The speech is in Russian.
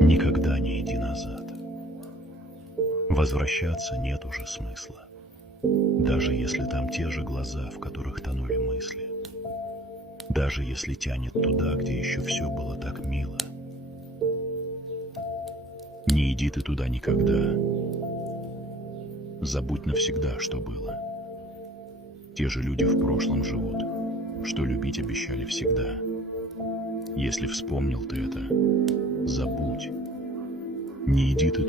Никогда не иди назад. Возвращаться нет уже смысла, даже если там те же глаза, в которых тонули мысли, даже если тянет туда, где еще все было так мило. Не иди ты туда никогда. Забудь навсегда, что было. Те же люди в прошлом живут, что любить обещали всегда. Если вспомнил ты это, забудь. Не иди ты туда.